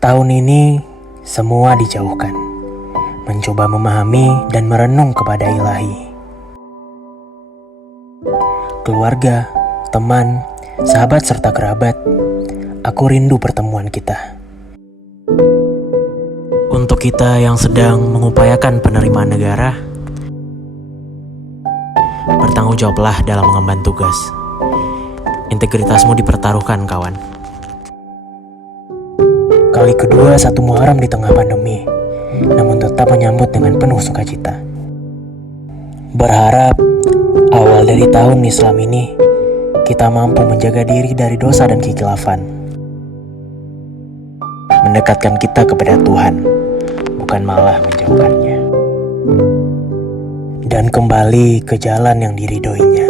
Tahun ini semua dijauhkan, mencoba memahami dan merenung kepada ilahi. Keluarga, teman, sahabat serta kerabat, aku rindu pertemuan kita. Untuk kita yang sedang mengupayakan penerimaan negara, bertanggung jawablah dalam mengemban tugas. Integritasmu dipertaruhkan, kawan. Kali kedua satu Muharram di tengah pandemi, namun tetap menyambut dengan penuh sukacita. Berharap awal dari tahun Islam ini, kita mampu menjaga diri dari dosa dan kekilafan. Mendekatkan kita kepada Tuhan, bukan malah menjauhkannya. Dan kembali ke jalan yang diridhoinya.